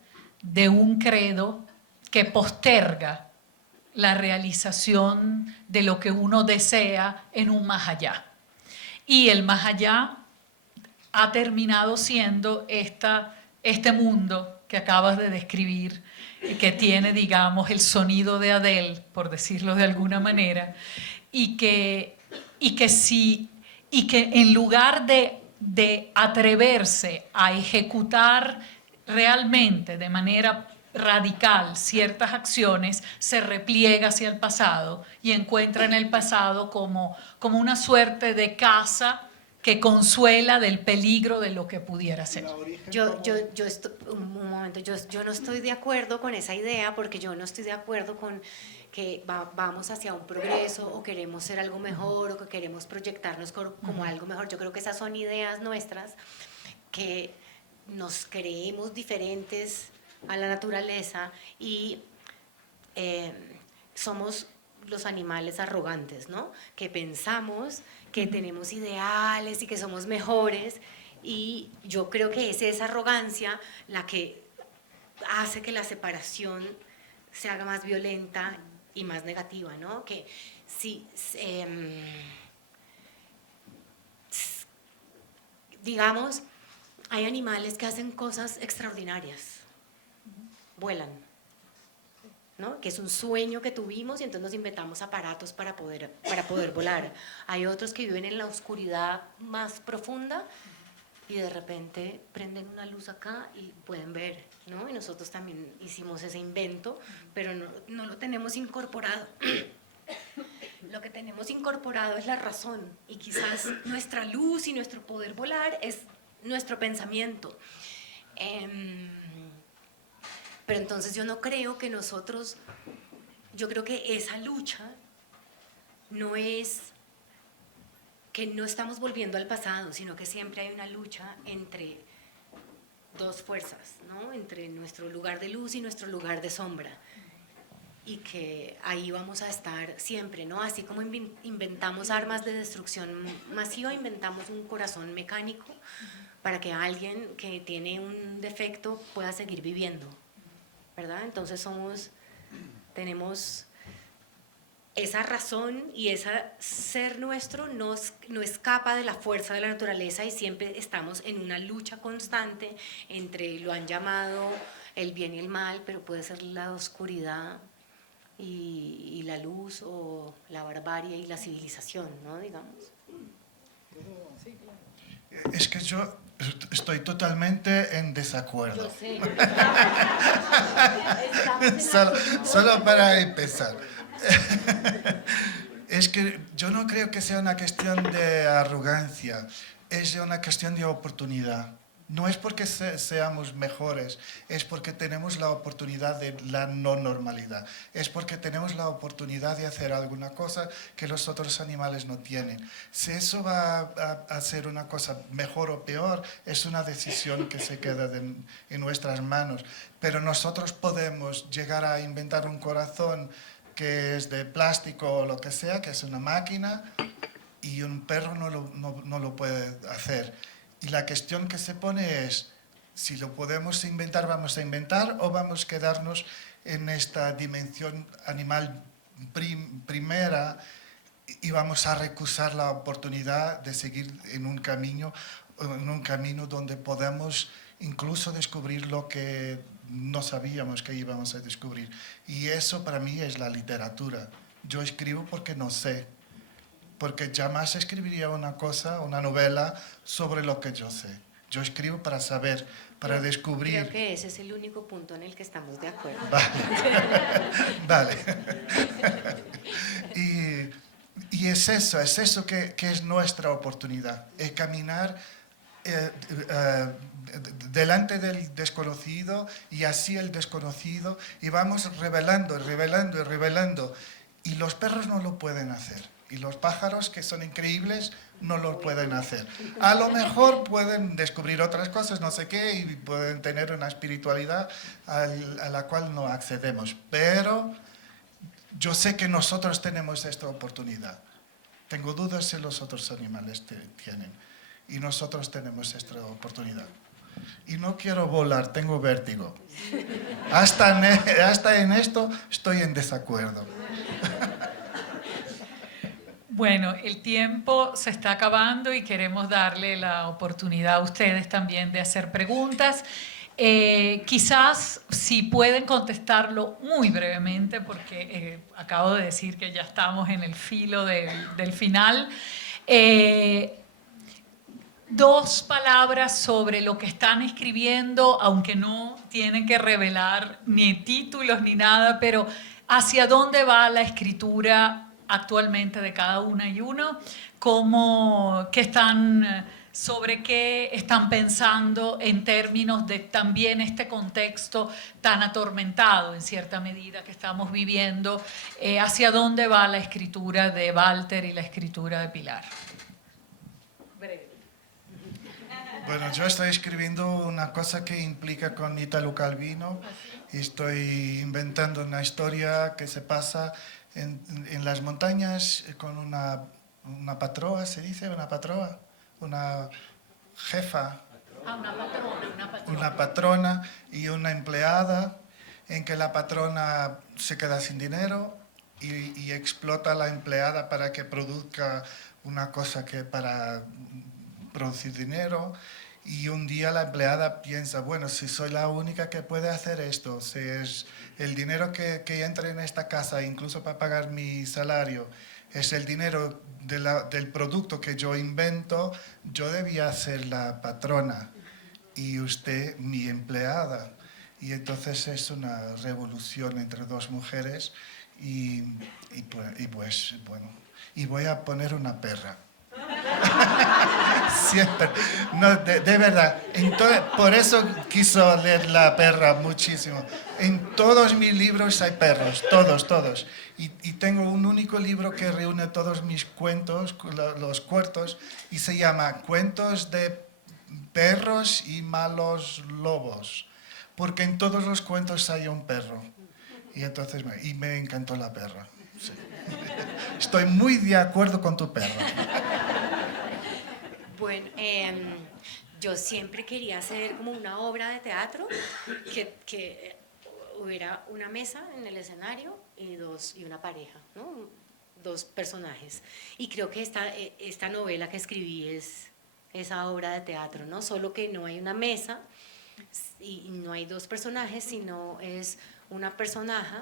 de un credo que posterga la realización de lo que uno desea en un más allá. Y el más allá ha terminado siendo este mundo que acabas de describir, que tiene, digamos, el sonido de Adele, por decirlo de alguna manera, y que en lugar de atreverse a ejecutar realmente de manera radical ciertas acciones, se repliega hacia el pasado y encuentra en el pasado como una suerte de casa que consuela del peligro de lo que pudiera ser. Un momento, yo no estoy de acuerdo con esa idea, porque yo no estoy de acuerdo con que vamos hacia un progreso o queremos ser algo mejor o que queremos proyectarnos como algo mejor. Yo creo que esas son ideas nuestras que nos creemos diferentes a la naturaleza y somos los animales arrogantes, ¿no? Que pensamos que tenemos ideales y que somos mejores, y yo creo que es esa arrogancia la que hace que la separación se haga más violenta y más negativa, ¿no? Que si, digamos, hay animales que hacen cosas extraordinarias, vuelan, ¿no? Que es un sueño que tuvimos y entonces nos inventamos aparatos para poder volar. Hay otros que viven en la oscuridad más profunda y de repente prenden una luz acá y pueden ver, ¿no? Y nosotros también hicimos ese invento, pero no lo tenemos incorporado. Lo que tenemos incorporado es la razón, y quizás nuestra luz y nuestro poder volar es nuestro pensamiento. Pero entonces yo no creo que nosotros, yo creo que esa lucha no es que no estamos volviendo al pasado, sino que siempre hay una lucha entre dos fuerzas, ¿no? Entre nuestro lugar de luz y nuestro lugar de sombra, y que ahí vamos a estar siempre, ¿no? Así como inventamos armas de destrucción masiva, inventamos un corazón mecánico para que alguien que tiene un defecto pueda seguir viviendo, ¿verdad? Entonces tenemos esa razón, y ese ser nuestro no escapa de la fuerza de la naturaleza, y siempre estamos en una lucha constante entre, lo han llamado el bien y el mal, pero puede ser la oscuridad y la luz, o la barbarie y la civilización, ¿no? Digamos. Es que yo estoy totalmente en desacuerdo. Yo sé. Solo para empezar. Es que yo no creo que sea una cuestión de arrogancia, es una cuestión de oportunidad. No es porque seamos mejores, es porque tenemos la oportunidad de la no normalidad. Es porque tenemos la oportunidad de hacer alguna cosa que los otros animales no tienen. Si eso va a ser una cosa mejor o peor, es una decisión que se queda en nuestras manos. Pero nosotros podemos llegar a inventar un corazón que es de plástico o lo que sea, que es una máquina, y un perro no lo puede hacer. Y la cuestión que se pone es, si lo podemos inventar, vamos a inventar, o vamos a quedarnos en esta dimensión animal primera y vamos a recusar la oportunidad de seguir en un camino donde podemos incluso descubrir lo que no sabíamos que íbamos a descubrir. Y eso para mí es la literatura. Yo escribo porque no sé, porque jamás escribiría una novela sobre lo que yo sé. Yo escribo para saber, para descubrir. Creo que ese es el único punto en el que estamos de acuerdo. Vale. Y es eso que es nuestra oportunidad, es caminar delante del desconocido y así el desconocido, y vamos revelando, revelando y revelando. Y los perros no lo pueden hacer. Y los pájaros, que son increíbles, no lo pueden hacer. A lo mejor pueden descubrir otras cosas, no sé qué, y pueden tener una espiritualidad a la cual no accedemos. Pero yo sé que nosotros tenemos esta oportunidad. Tengo dudas si los otros animales tienen. Y nosotros tenemos esta oportunidad. Y no quiero volar, tengo vértigo. Hasta en esto estoy en desacuerdo. Bueno, el tiempo se está acabando y queremos darle la oportunidad a ustedes también de hacer preguntas. Quizás si pueden contestarlo muy brevemente, porque acabo de decir que ya estamos en el filo del final. 2 palabras sobre lo que están escribiendo, aunque no tienen que revelar ni títulos ni nada, pero hacia dónde va la escritura actualmente de cada una y uno, sobre qué están pensando en términos de también este contexto tan atormentado en cierta medida que estamos viviendo, hacia dónde va la escritura de Walter y la escritura de Pilar. Bueno, yo estoy escribiendo una cosa que implica con Italo Calvino y estoy inventando una historia que se pasa en las montañas con una patroa, ¿se dice? ¿Una patroa? Una jefa. Una patrona y una empleada, en que la patrona se queda sin dinero y explota a la empleada para que produzca una cosa para producir dinero. Y un día la empleada piensa, bueno, si soy la única que puede hacer esto, si es el dinero que entra en esta casa, incluso para pagar mi salario, es el dinero del producto que yo invento, yo debía ser la patrona y usted mi empleada. Y entonces es una revolución entre 2 mujeres y pues, bueno, y voy a poner una perra. Siempre. No, de verdad. Por eso quiso leer La perra muchísimo. En todos mis libros hay perros, todos. Y tengo un único libro que reúne todos mis cuentos, los cortos, y se llama Cuentos de perros y malos lobos. Porque en todos los cuentos hay un perro. Y entonces me encantó la perra. Sí. Estoy muy de acuerdo con tu perra. Bueno, yo siempre quería hacer como una obra de teatro que hubiera una mesa en el escenario y una pareja, ¿no? 2 personajes. Y creo que esta novela que escribí es esa obra de teatro, ¿no? Solo que no hay una mesa y no hay 2 personajes, sino es una personaje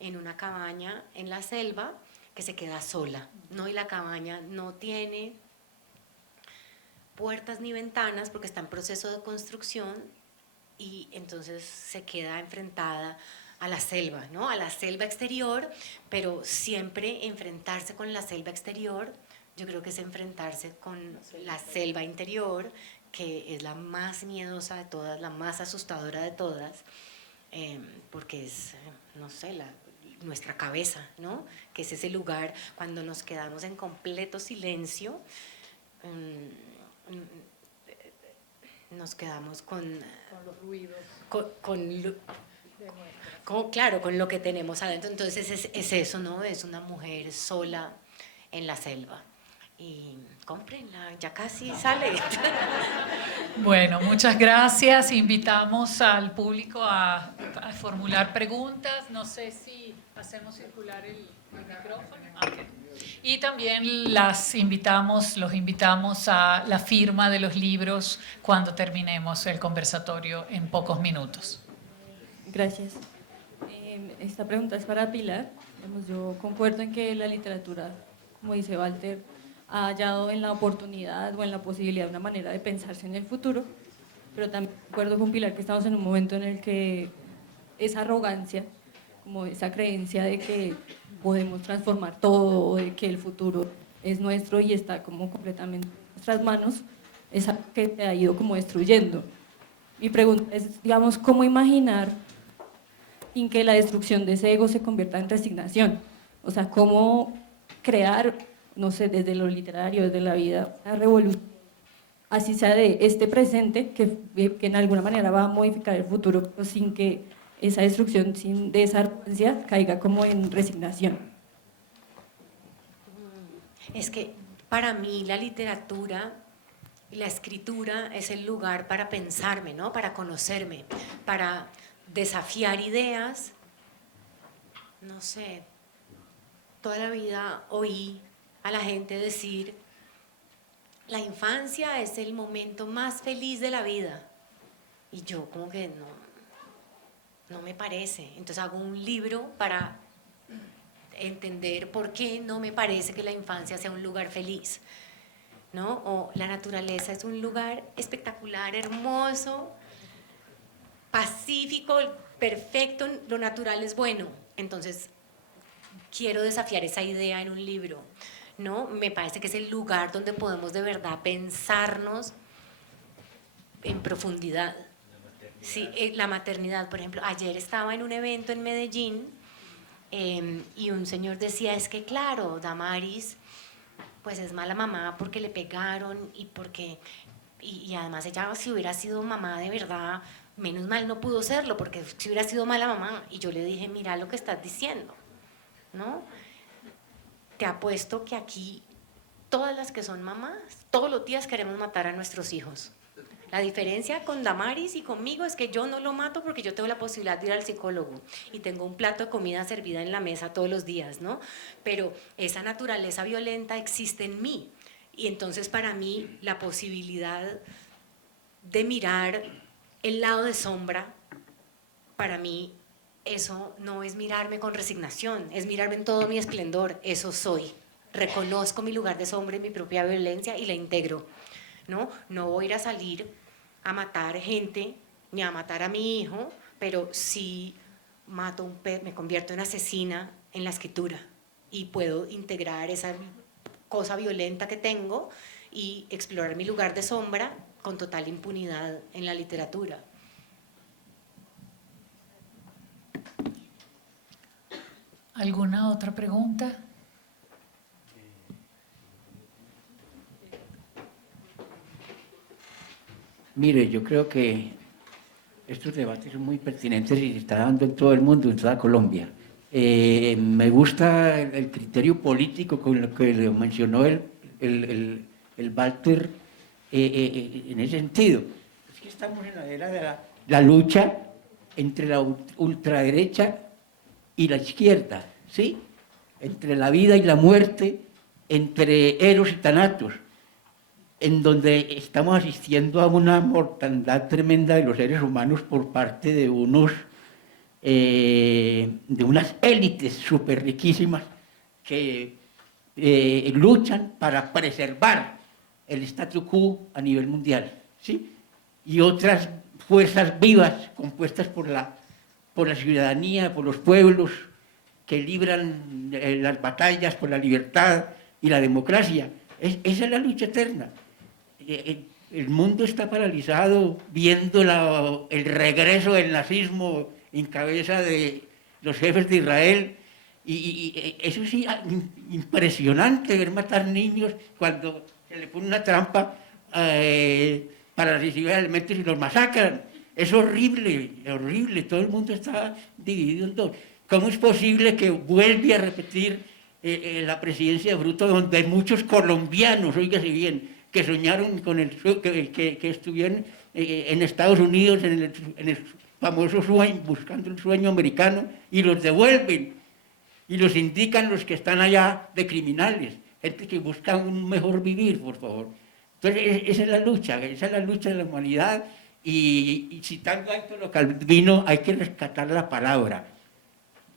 en una cabaña en la selva que se queda sola, ¿no? Y la cabaña no tiene puertas ni ventanas porque está en proceso de construcción y entonces se queda enfrentada a la selva, ¿no? A la selva exterior, pero siempre enfrentarse con la selva exterior, yo creo que es enfrentarse con la selva interior, que es la más miedosa de todas, la más asustadora de todas, porque es, no sé, nuestra cabeza, ¿no? Que es ese lugar cuando nos quedamos en completo silencio, nos quedamos con los ruidos, claro, con lo que tenemos adentro. Entonces es eso, ¿no? Es una mujer sola en la selva. Y cómprenla, ya casi sale. Bueno, muchas gracias. Invitamos al público a formular preguntas. No sé si hacemos circular el micrófono. Okay. Y también los invitamos a la firma de los libros cuando terminemos el conversatorio en pocos minutos. Gracias. Esta pregunta es para Pilar. Digamos, yo concuerdo en que la literatura, como dice Walter, ha hallado en la oportunidad o en la posibilidad una manera de pensarse en el futuro, pero también concuerdo con Pilar que estamos en un momento en el que esa arrogancia, como esa creencia de que podemos transformar todo o de que el futuro es nuestro y está como completamente en nuestras manos, es algo que te ha ido como destruyendo. Mi pregunta es, digamos, ¿cómo imaginar sin que la destrucción de ese ego se convierta en resignación? O sea, ¿cómo crear, no sé, desde lo literario, desde la vida, una revolución, así sea de este presente, que en alguna manera va a modificar el futuro, pero sin que esa destrucción, sin de esa arrogancia, caiga como en resignación? Es que para mí la literatura y la escritura es el lugar para pensarme, ¿no? Para conocerme, para desafiar ideas. No sé, toda la vida oí a la gente decir, la infancia es el momento más feliz de la vida. Y yo como que no me parece. Entonces hago un libro para entender por qué no me parece que la infancia sea un lugar feliz, ¿no? O la naturaleza es un lugar espectacular, hermoso, pacífico, perfecto, lo natural es bueno. Entonces quiero desafiar esa idea en un libro, ¿no? Me parece que es el lugar donde podemos de verdad pensarnos en profundidad. Sí, la maternidad, por ejemplo. Ayer estaba en un evento en Medellín y un señor decía, es que claro, Damaris pues es mala mamá porque le pegaron y además ella si hubiera sido mamá de verdad, menos mal no pudo serlo porque si hubiera sido mala mamá. Y yo le dije, mira lo que estás diciendo, ¿no? Te apuesto que aquí todas las que son mamás, todos los días queremos matar a nuestros hijos. La diferencia con Damaris y conmigo es que yo no lo mato porque yo tengo la posibilidad de ir al psicólogo y tengo un plato de comida servida en la mesa todos los días, ¿no? Pero esa naturaleza violenta existe en mí y entonces para mí la posibilidad de mirar el lado de sombra, para mí eso no es mirarme con resignación, es mirarme en todo mi esplendor, eso soy. Reconozco mi lugar de sombra y mi propia violencia y la integro, ¿no? No voy a ir a salir a matar gente ni a matar a mi hijo, pero sí mato me convierto en asesina en la escritura y puedo integrar esa cosa violenta que tengo y explorar mi lugar de sombra con total impunidad en la literatura. ¿Alguna otra pregunta? Mire, yo creo que estos debates son muy pertinentes y se está dando en todo el mundo, en toda Colombia. Me gusta el criterio político con lo que le mencionó el Walter en ese sentido. Es que estamos en la era de la lucha entre la ultraderecha y la izquierda, ¿sí? Entre la vida y la muerte, entre Eros y Thanatos, en donde estamos asistiendo a una mortandad tremenda de los seres humanos por parte de unas élites súper riquísimas que luchan para preservar el statu quo a nivel mundial, ¿sí? Y otras fuerzas vivas compuestas por la ciudadanía, por los pueblos que libran las batallas por la libertad y la democracia. Esa es la lucha eterna. El mundo está paralizado viendo el regreso del nazismo en cabeza de los jefes de Israel y eso sí, impresionante ver matar niños cuando se le pone una trampa para recibir alimentos y los masacran. Es horrible, horrible, todo el mundo está dividido en dos. ¿Cómo es posible que vuelva a repetir la presidencia de Fruto, donde muchos colombianos, óigase bien, que soñaron con que estuvieron en Estados Unidos en el famoso sueño, buscando el sueño americano, y los devuelven, y los indican los que están allá de criminales, gente que busca un mejor vivir, por favor. Entonces, esa es la lucha de la humanidad, y citando a Italo Calvino, hay que rescatar la palabra,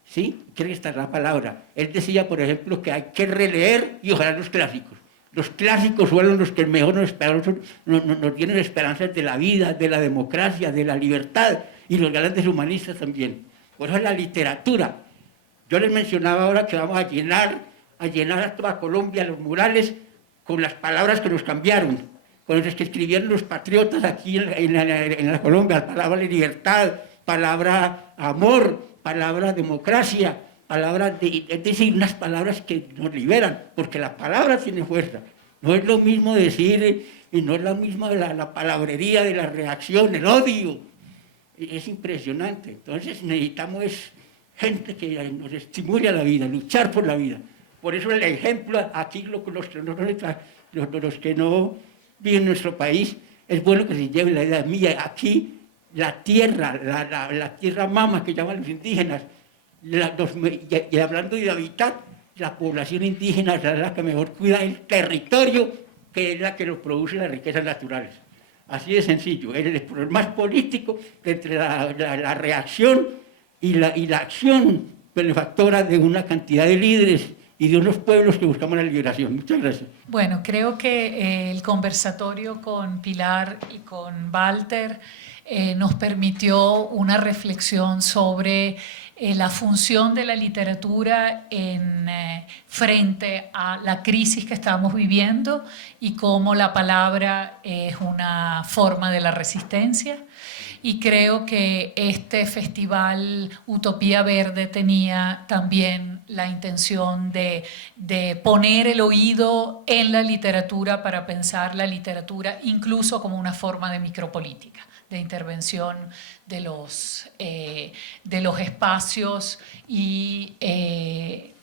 ¿sí? Hay que rescatar la palabra. Él decía, por ejemplo, que hay que releer y ojalá los clásicos. Los clásicos fueron los que mejor nos tienen esperanzas de la vida, de la democracia, de la libertad, y los grandes humanistas también. Por eso la literatura. Yo les mencionaba ahora que vamos a llenar a toda Colombia los murales con las palabras que nos cambiaron, con las que escribieron los patriotas aquí en la Colombia, la palabra libertad, palabra amor, palabra democracia, es decir, unas palabras que nos liberan, porque la palabra tiene fuerza. No es lo mismo decir, y no es lo mismo la palabrería de la reacción, el odio. Es impresionante. Entonces necesitamos gente que nos estimule a la vida, luchar por la vida. Por eso el ejemplo, aquí los que no viven en nuestro país, es bueno que se lleve la idea mía. Aquí la tierra, la tierra mama que llaman los indígenas, y hablando de hábitat, la población indígena es la que mejor cuida el territorio, que es la que nos produce las riquezas naturales. Así de sencillo, es el problema más político entre la reacción y la acción benefactora de una cantidad de líderes y de unos pueblos que buscamos la liberación. Muchas gracias. Bueno, creo que el conversatorio con Pilar y con Walter nos permitió una reflexión sobre la función de la literatura frente a la crisis que estamos viviendo y cómo la palabra es una forma de la resistencia. Y creo que este festival Utopía Verde tenía también la intención de poner el oído en la literatura para pensar la literatura incluso como una forma de micropolítica, de intervención de los espacios y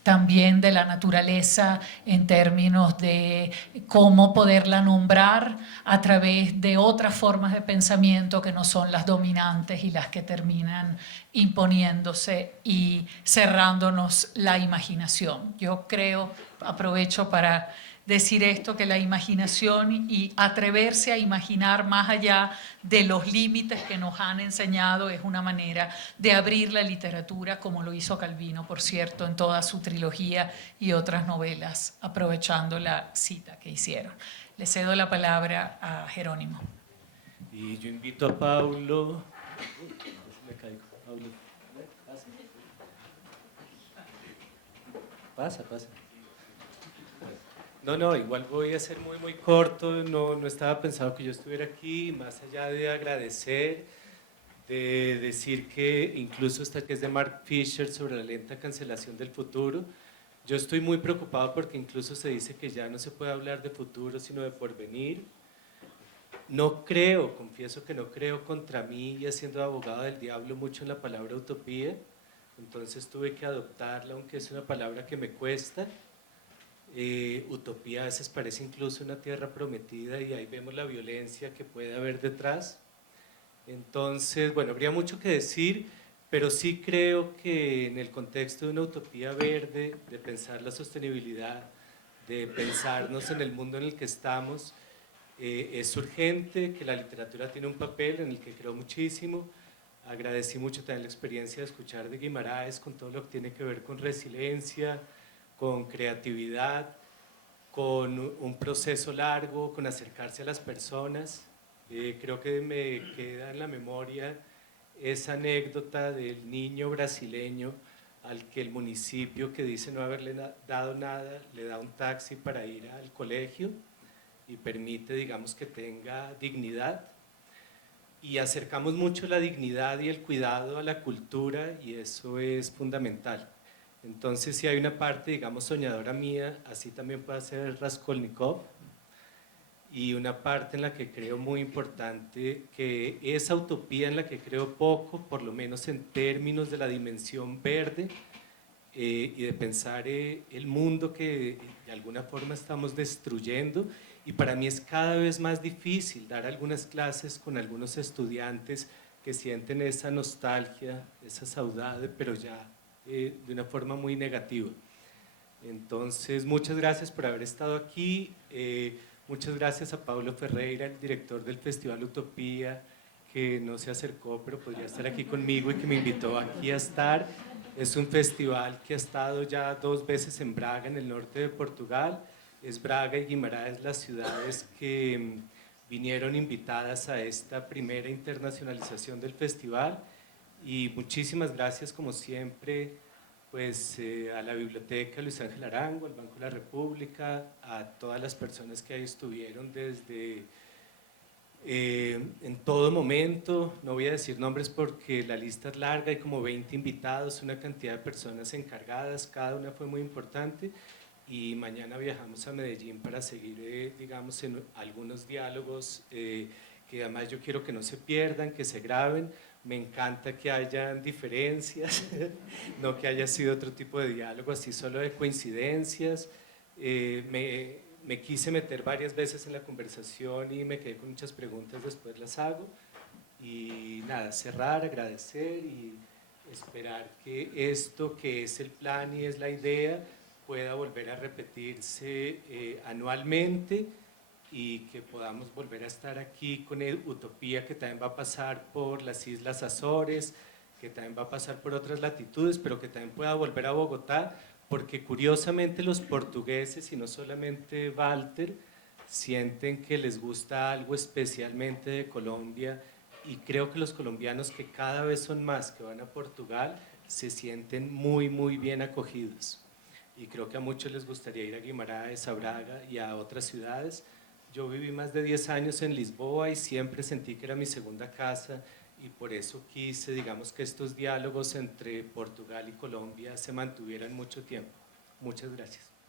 también de la naturaleza en términos de cómo poderla nombrar a través de otras formas de pensamiento que no son las dominantes y las que terminan imponiéndose y cerrándonos la imaginación. Yo creo, aprovecho para decir esto, que la imaginación y atreverse a imaginar más allá de los límites que nos han enseñado es una manera de abrir la literatura, como lo hizo Calvino, por cierto, en toda su trilogía y otras novelas, aprovechando la cita que hicieron. Le cedo la palabra a Jerónimo. Y yo invito a Paulo. Me caigo. Paulo. Pasa. No, igual voy a ser muy corto, no estaba pensado que yo estuviera aquí, más allá de agradecer, de decir que incluso esta que es de Mark Fisher sobre la lenta cancelación del futuro, yo estoy muy preocupado porque incluso se dice que ya no se puede hablar de futuro sino de porvenir. No creo, confieso que no creo contra mí y haciendo abogado del diablo mucho en la palabra utopía, entonces tuve que adoptarla aunque es una palabra que me cuesta. Utopía a veces parece incluso una tierra prometida y ahí vemos la violencia que puede haber detrás. Entonces, bueno, habría mucho que decir, pero sí creo que en el contexto de una utopía verde, de pensar la sostenibilidad, de pensarnos en el mundo en el que estamos, es urgente, que la literatura tiene un papel en el que creo muchísimo. Agradecí mucho también la experiencia de escuchar de Guimaraes con todo lo que tiene que ver con resiliencia, con creatividad, con un proceso largo, con acercarse a las personas. Creo que me queda en la memoria esa anécdota del niño brasileño al que el municipio, que dice no haberle dado nada, le da un taxi para ir al colegio y permite, digamos, que tenga dignidad. Y acercamos mucho la dignidad y el cuidado a la cultura y eso es fundamental. Entonces, si hay una parte, digamos, soñadora mía, así también puede ser Raskolnikov, y una parte en la que creo muy importante, que esa utopía en la que creo poco, por lo menos en términos de la dimensión verde, y de pensar el mundo que de alguna forma estamos destruyendo, y para mí es cada vez más difícil dar algunas clases con algunos estudiantes que sienten esa nostalgia, esa saudade, pero ya de una forma muy negativa. Entonces, muchas gracias por haber estado aquí, muchas gracias a Paulo Ferreira, el director del Festival Utopía, que no se acercó, pero podría estar aquí conmigo y que me invitó aquí a estar. Es un festival que ha estado ya 2 veces en Braga, en el norte de Portugal. Es Braga y Guimarães las ciudades que vinieron invitadas a esta primera internacionalización del festival. Y muchísimas gracias, como siempre, pues, a la Biblioteca Luis Ángel Arango, al Banco de la República, a todas las personas que ahí estuvieron desde en todo momento. No voy a decir nombres porque la lista es larga, hay como 20 invitados, una cantidad de personas encargadas, cada una fue muy importante. Y mañana viajamos a Medellín para seguir, digamos, en algunos diálogos que además yo quiero que no se pierdan, que se graben. Me encanta que hayan diferencias, no que haya sido otro tipo de diálogo, así solo de coincidencias. Me quise meter varias veces en la conversación y me quedé con muchas preguntas, después las hago. Y nada, cerrar, agradecer y esperar que esto que es el plan y es la idea pueda volver a repetirse anualmente y que podamos volver a estar aquí con Utopía, que también va a pasar por las Islas Azores, que también va a pasar por otras latitudes, pero que también pueda volver a Bogotá, porque curiosamente los portugueses, y no solamente Walter, sienten que les gusta algo especialmente de Colombia, y creo que los colombianos, que cada vez son más que van a Portugal, se sienten muy, muy bien acogidos. Y creo que a muchos les gustaría ir a Guimarães, a Braga y a otras ciudades. Yo viví más de 10 años en Lisboa y siempre sentí que era mi segunda casa, y por eso quise, digamos, que estos diálogos entre Portugal y Colombia se mantuvieran mucho tiempo. Muchas gracias.